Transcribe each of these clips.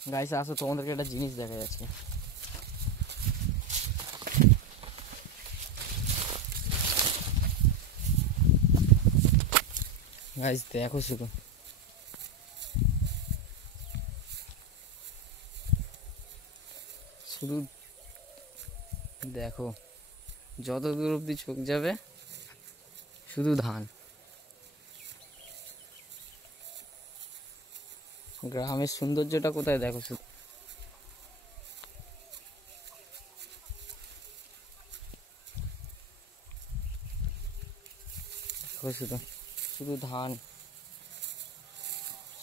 গাইস আসো তোমাদেরকে একটা জিনিস দেখা যাচ্ছে। গাইস দেখো শুধু শুধু দেখো, যত দূর অব্দি চোখ যাবে শুধু ধান। গ্রামের সৌন্দর্যটা কোথায় দেখো শুধু। দেখো শুধু শুধু ধান,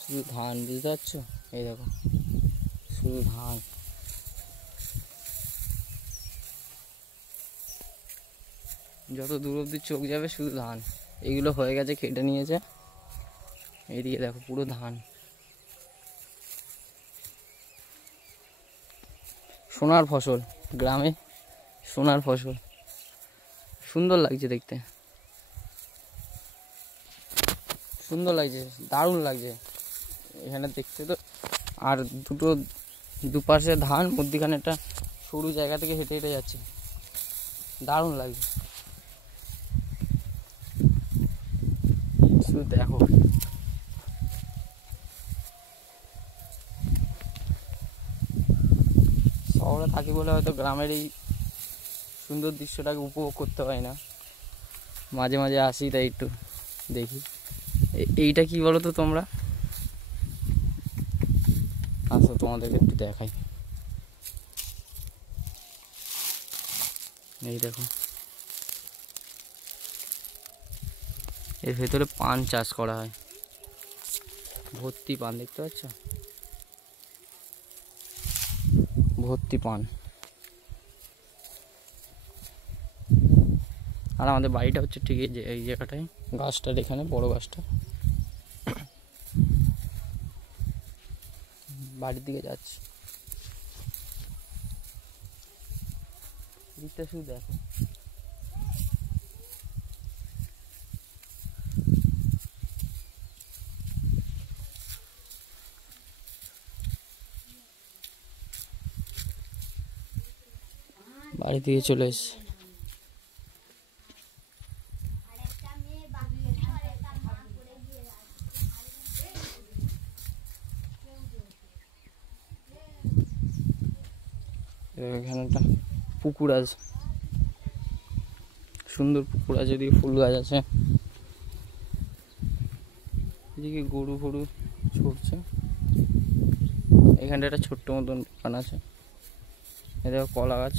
শুধু ধান, বুঝতে পারছো? এই দেখো শুধু ধান। যত দূর অব্দি চোখ যাবে শুধু ধান। এগুলো হয়ে গেছে, কেটে নিয়েছে। এইদিকে দেখো পুরো ধান। সোনার ফসল, গ্রামে সোনার ফসল। সুন্দর লাগছে দেখতে, সুন্দর লাগছে, দারুণ লাগছে এখানে দেখতে তো। আর দুপাশে ধান, মধ্যিখানে একটা সরু জায়গা থেকে হেঁটে হেঁটে যাচ্ছে, দারুণ লাগছে। শুধু দেখো, শহরে থাকি বলে হয়তো গ্রামের এই সুন্দর দৃশ্যটাকে উপভোগ করতে হয় না। মাঝে মাঝে আসি, তাই একটু দেখি। এইটা কি বলো তো তোমরা? আসো তোমাদেরকে একটু দেখাই। এই দেখো, এর ভেতরে পান চাষ করা হয়, ভর্তি পান, দেখতে পাচ্ছ? ভর্তি পান। আর আমাদের বাড়িটা হচ্ছে ঠিক এই জায়গাটায়, গাছটার এখানে, বড় গাছটা। বাড়ির দিকে যাচ্ছি, দিকটা শুধু দেখো। বাড়ি থেকে চলে এসছি। এখানে একটা পুকুর আছে, সুন্দর পুকুর আছে, এদিকে ফুল গাছ আছে, এদিকে গরু ফরু ছড়ছে। এখানটা একটা ছোট্ট মতন দোকান আছে। এদিকে কলা গাছ,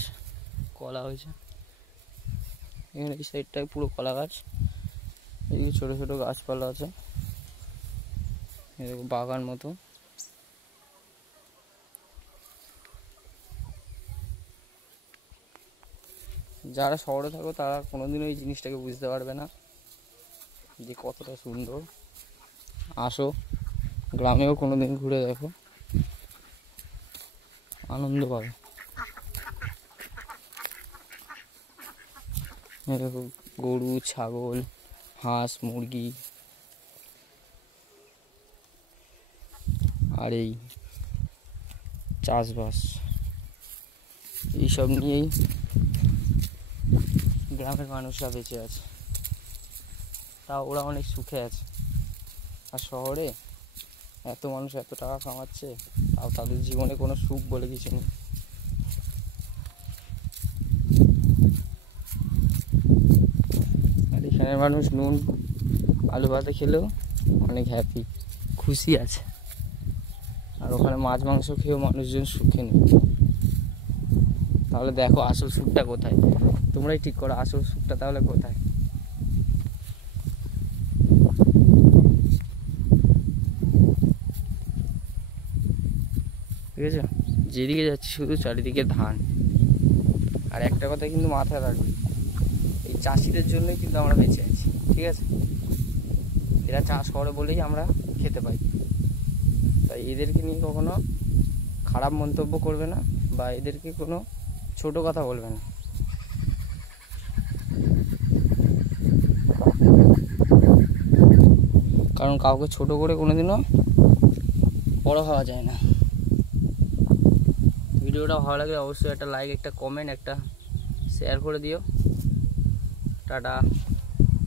কলা হয়েছে এখানে, এই সাইডটায় পুরো কলা গাছ। এদিকে ছোট ছোট গাছপালা আছে, এদিকে বাগান মতো। যারা শহরে থাকো তারা কোনোদিনও এই জিনিসটাকে বুঝতে পারবে না যে কতটা সুন্দর। আসো গ্রামেও কোনোদিন ঘুরে দেখো, আনন্দ পাবে। দেখো গরু, ছাগল, হাঁস, মুরগি, আর এই চাষবাস, এইসব নিয়েই গ্রামের মানুষরা বেঁচে আছে। তা ওরা অনেক সুখে আছে। আর শহরে এত মানুষ এত টাকা কামাচ্ছে, তাও তাদের জীবনে কোনো সুখ বলে কিছু নেই। আর এখানের মানুষ নুন আলু ভাতে খেলেও অনেক হ্যাপি, খুশি আছে। আর ওখানে মাছ মাংস খেয়েও মানুষজন সুখে নেই। তাহলে দেখো আসল সুখটা কোথায়? তোমরাই ঠিক করো, আসল সুখটা তাহলে কোথায়? ঠিক আছে, যেদিকে যাচ্ছি শুধু চারিদিকে ধান। আর একটা কথা কিন্তু মাথায় রাখবে, এই চাষিদের জন্যই কিন্তু আমরা বেঁচে আছি, ঠিক আছে? এরা চাষ করে বলেই আমরা খেতে পাই। তাই এদেরকে নিয়ে কখনো খারাপ মন্তব্য করবে না, বা এদেরকে কোনো ছোট কথা বলবে না। কারণ কাউকে ছোট করে কোনোদিনও বড় হওয়া যায় না। ভিডিওটা ভালো লাগলে অবশ্যই একটা লাইক, একটা কমেন্ট, একটা শেয়ার করে দিও। টাটা।